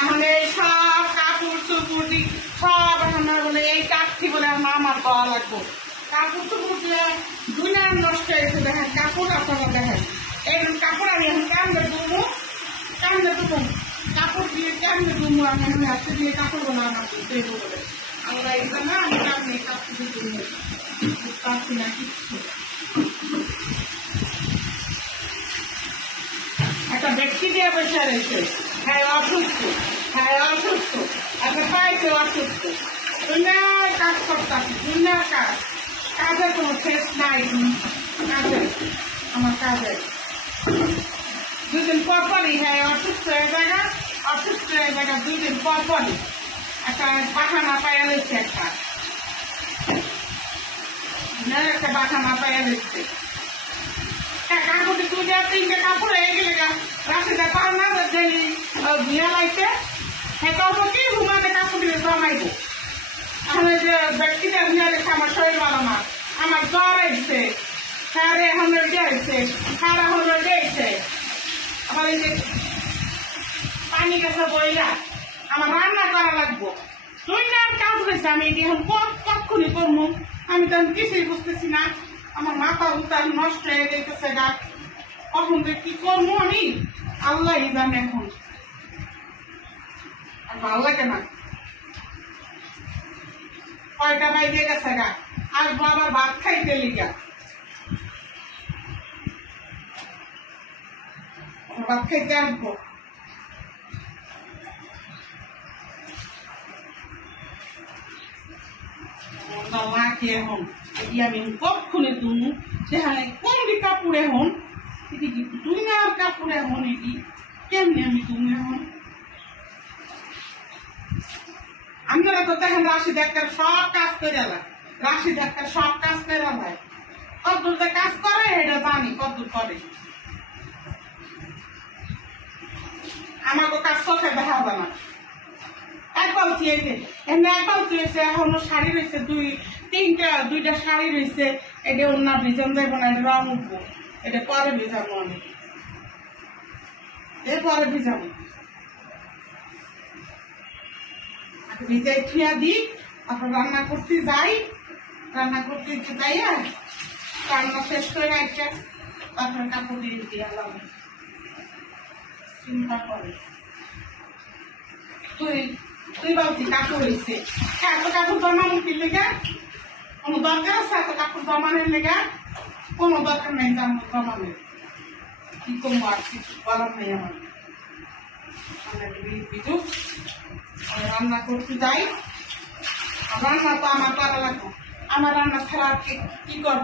এখন এই সব কাপড় চুপুর সব আমরা বলে এই কাঠি বলে আমার পাওয়া লাগবো। কাপড় চুপুর দিয়ে দুনিয়ার নষ্ট হয়েছে। দেখেন কাপড় আপনারা দেখেন এরকম কাপড় আমি এখন কামড়ে দুমু কাপড় দিয়ে কামড়ে দুমু। আমি এখন হাতে দিয়ে কাপড় বলে আমার দেবো বলে আমরা এটা না আমি কামড়ে কাপড় দিয়ে দুমু পাচ্ছি না কিচ্ছু। একটা ব্যক্তি দিয়ে বসে রয়েছে, হ্যাঁ অসুস্থ, একটা পাইছে অসুস্থ। দুনিয়ার কাজ করতেছি, দুনিয়ার কাজের কোনো শেষ নাই। কাজের আমার কাজের দুদিন পর পরই হ্যাঁ অসুস্থ হয়ে জায়গা 2 দিন পর পরই একটা বাহানা পাইয়া রয়েছে। একটা বাহানা পাইয়া রয়েছে। কাপড় 2-3টে কাপড় হয়ে গেলে রাশিদা পার না বিয়া লাইতে হ্যাঁ কাপড় কি ঘুমাতে কাপড় দিয়ে জমাইব। তাহলে যে ব্যক্তিটা বিয়া লেখা আমার শরীর ভালো না, আমার জ্বর হয়েছে, সারে এখন গেছে, সারা হলো গেছে। আবার এই যে পানি গেছে বইলা আমার রান্না করা লাগবো। দুনিয়ার কাজ হয়েছে, আমি এটি এখন কক্ষণই করবো আমি তো কিছুই বুঝতেছি না। আমার মাথা উত্তাল নষ্ট হয়ে যেতেছে গা। কখন যে কি করবো আমি আল্লাহ জানে। এখন আর ভালো লাগে না। কয়টা বাইরে গেছে গা, আসবো আবার ভাত খাইতে লিগা। ভাত খাইতে আসবো। এখন আমি কক্ষণে দুমু সেখানে কোন কাপড়ে হন এটি কি দুনিয়ার কাপড়ে হন, এটি কেমনি আমি দুমু। এখন আপনারা তো দেখেন রাশি ডাক্তার সব কাজ করে এলাম, রাশি ডাক্তার সব কাজ করে এলাম। কদ্দুর যে কাজ করে এটা জানি কদ্দুর করে। আমাকে কাজ চোখে দেখা যায় না। একবার চেয়েছে এমনি একবার চেয়েছে, এখনো শাড়ি রয়েছে 2-3টা শাড়ি রয়েছে। এটা অন্য ভিজান যাবো না, এটা রং উঠবো, এটা পরে ভিজাবো। আমি এরপরে ভিজাবো ভিজাই থুয়া দিই। তারপর রান্না করতে যাই, রান্না করতে যাইয়া রান্না শেষ করে একটা তারপর কাপড় দিয়ে দিয়ে এলাম। চিন্তা করে তুই বলছি কাপড় হয়েছে এত কাপড় জমানো কি লেগে কোনো দরকার আছে? এত কাপড় জমানোর লেগে কোনো দরকার নেই জমানোর। কি করবো আর কিছু বলার নেই আমার। রান্না করতে যাই, রান্না তো আমার করা লাগবে। আমার রান্না ছাড়া কি করবো?